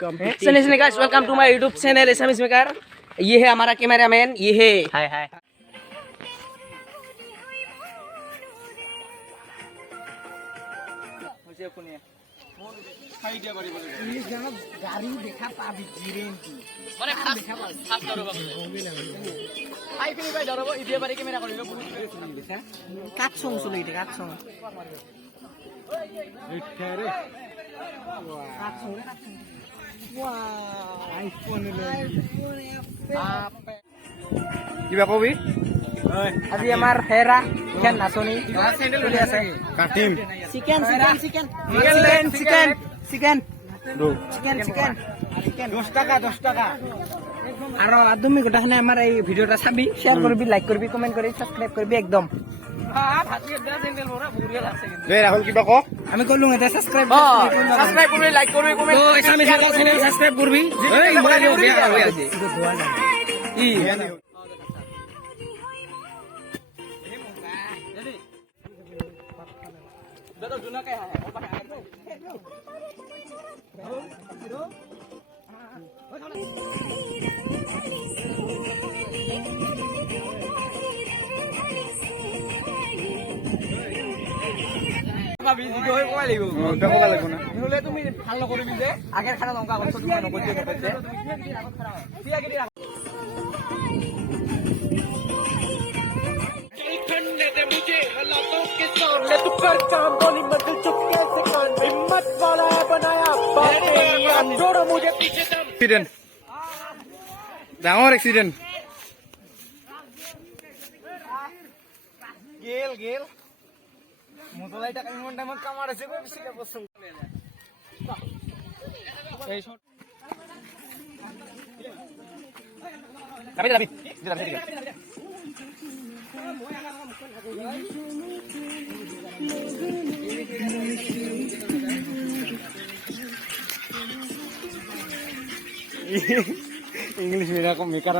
सुनिए guys, welcome to my YouTube channel SMS maker. ये है हमारा कैमरामैन, ये है हाय हाय गाड़ी देखा पाबी जिरेंटी মানে খাস খাস দরব আই ফিনি ভাই দরব ইদিয়ে পারে ক্যামেরা করিলো বহুত দেখা কাট সং চলে এটা কাট সং ইঠারে কাট সং ওয়াও আইফোন আপে কিবা কবি আজি আমার হেরা কেন নাচনি স্যান্ডেল চলি আছে কাটিম chicken chicken chicken chicken chicken chicken chicken chicken 10 টাকা আর তুমি গোটাখানে আমার এই ভিডিওটা চাবি শেয়ার করবি লাইক করবি কমেন্ট করবি সাবস্ক্রাইব করবি একদম এই রাহুল কিবা ক আমি কইলুং এটা সাবস্ক্রাইব সাবস্ক্রাইব করবি লাইক করবি কমেন্ট তো এসামি চ্যানেল সাবস্ক্রাইব করবি এই মোবাইল বিয়া হই আছে ই দাদা জুনা কে হয় ও পাহে ভিডিও হই কমাই লাগিব দেখবা লাগব না নহলে তুমি ভাল নকৰিবি যে আগেৰ খানা লঙ্কা কৰছ তুমি নকৰিবি নকৰিছে দিয়া কি দিয়া ठंडे दे मुझे हालातों के सामने तू कर काम बोली मत चुपके से कान हिम्मत वाला है बनाया बाप छोड़ो मुझे पीछे दम এক্সিডেন্ট ডাঙৰ এক্সিডেন্ট গেল মুতলাই টাকা ইমান টাইমত কামার আছে কই বেশিটা পছন্দ এই শট যাবি ইংলিশ মেরা কম মেকার